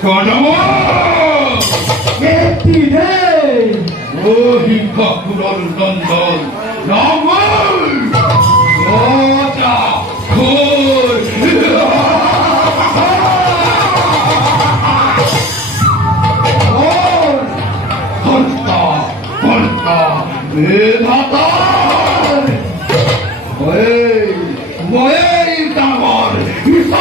가자마! 예티네 어디가 그런 던던 나물! 어자 걸! 벌다 대마다 뭐에 있다고 있어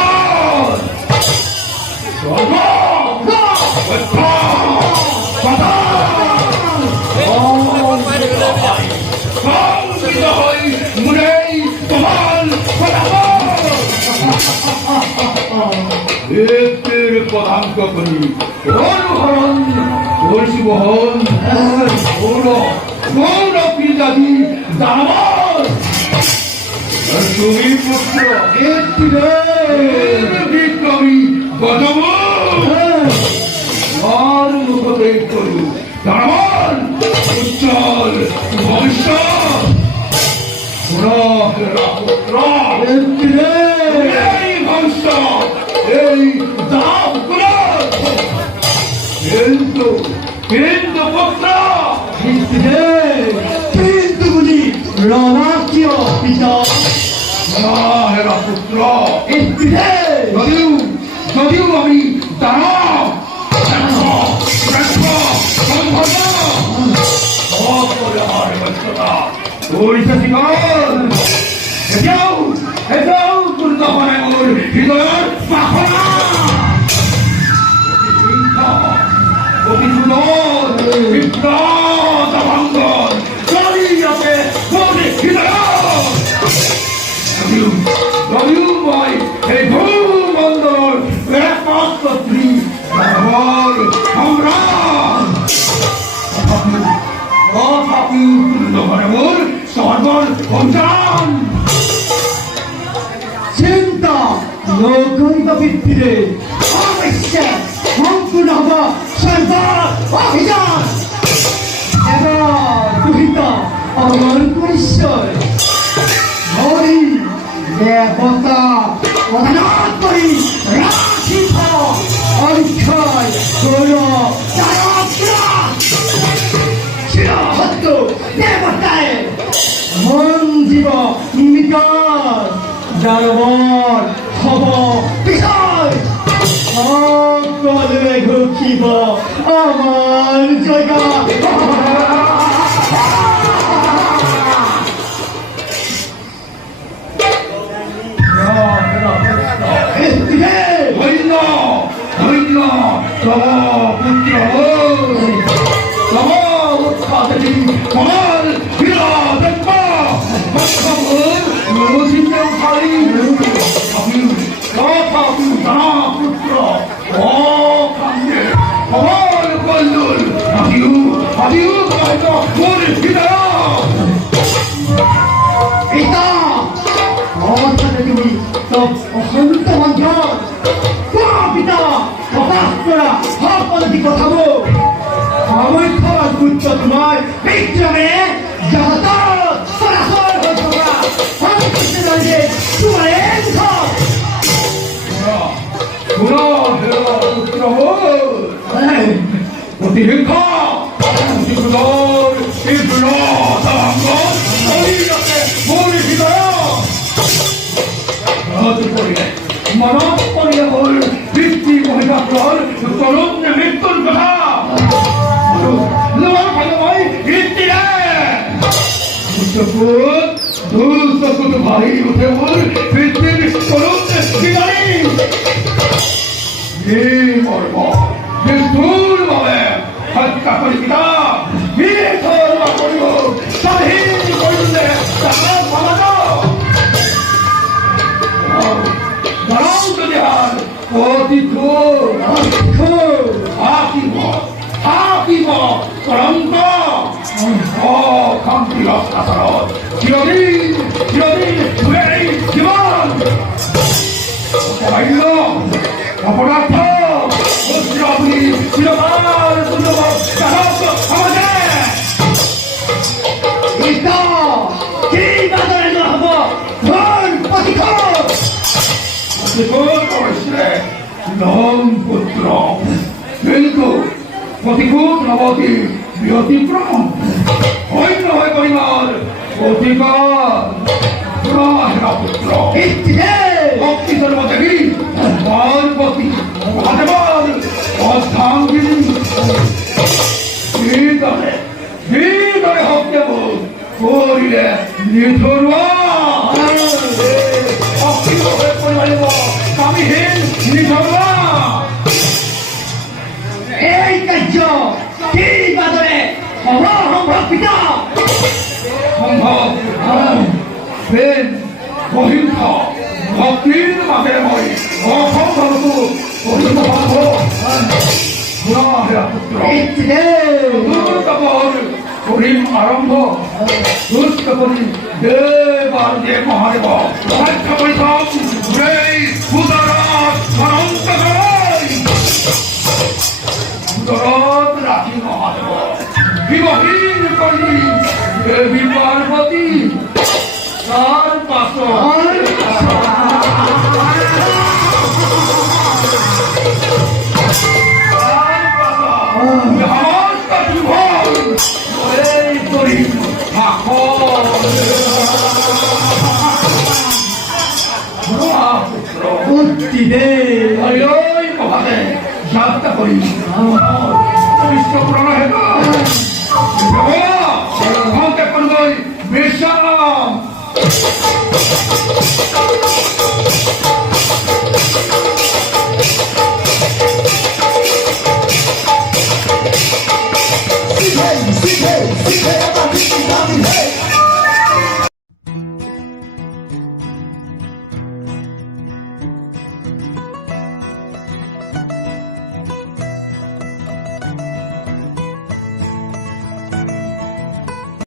에때를 것 한꺼번이 어느한 월시고헌 오로 비자디 나만 중이 붙여 에때를 빗감이 거저문 아는 것도 있거든 나만 우쩔 멋있어 보라 해라 보라 에때를 에이 멋있어 에이 나쁘구나 벤도 먹자 예티네 빈두구니 러나키요 비자 야 해라 පුත්‍රා 예티네 너디우 아미 나라 장소 장소 어떠려 하려겠다 우리 자식은 해자우 꿀다만의 물 이걸 막아라 어디서도 빗가다 방건 저리 옆에 어디 기다려 너희 와이 대부분 만들 왜 빠졌지 나를 하라 어차피 꿀다만의 물 선번 공장 진짜 너희가 빗비래 아이씨 황분하다 설사 아기자 내가 너희가 얼굴이셔 너희 내 보다 와나거리 라키파 얼카이 그려 나라키라 지라헛도 내 보다에 먼지가 입니까 여러분 허버 비사이 아까는 그 기버 아만 저희가 어딨나 저거 붙들어 저거 못하더니 그만 빌어댔다 막ham은 무엇인명 살이 저파부 나 붙들어 강제 그만 건들 아디우 가이가 머리 기다려 있다 어차피 너 헌동한 편 꽉비다 버스라 헛번지 것하고 밤을 타라 붙였더만 백점에 여덟 쏘라쏠 거쳐라 황끝을 이제 주말에 행사 뭐라 해라 붙들어 어디 행카 어디 그날 이 불러다 한건 어디 옆에 머리 기다려 어디 머리에 만화 머리에 뭘 빗지고 해봤건 그거는 내 맷돌 거다 너만 방금이 빗지래 무척은 눈썹도 많이 못해볼 빗지를 그거는 내 기다리 이 머리고 내 둘맘에 핫깍거리기다 이 털막거리고 사힘이 걸는데 나랑 받아줘 나랑 그냥 어디고 아끼고 그런 거 감기가 사사로 기러기 왜 기만 어때가 일러 아보라터 어찌라부니 지나가는 손으로 나가서 가만히 있다 길바다에도 한번 덜 빠지고 그걸 싫어 long পুত্র কিন্তু প্রতিকূল নবতী ব্যতিক্রম হইল হয় পরিবার অধিকার হেরা পুত্র ভক্তি সর্বদেবী পার্বতী মহাদেবর অর্ধাঙ্গিনী হৃদয়ে হৃদয়ে হত্যব করিলে নিথরুয়া ভক্তি হয়ে পরিবারিব স্বামীহীন নিথরুয়া এই কার্য কি বাদরে সম্ভব পিতা সম্ভব প্রেম অহিংসা ভক্তির মাঝে মই অসম্ভবতো অহিংস হেরা পুত্র দুর্গপর করিম আরম্ভ দুষ্ট করি দেবার যে মহাদেব রক্ষা পরিষদ উদরাত অনন্ত উদরত রাখি মহাদেব বিবহীন করি দেবী পার্বতী তার পাশর বুদ্ধি দে যাত্রা করি বিশ্বপুরাণ হেত বিশ্রাম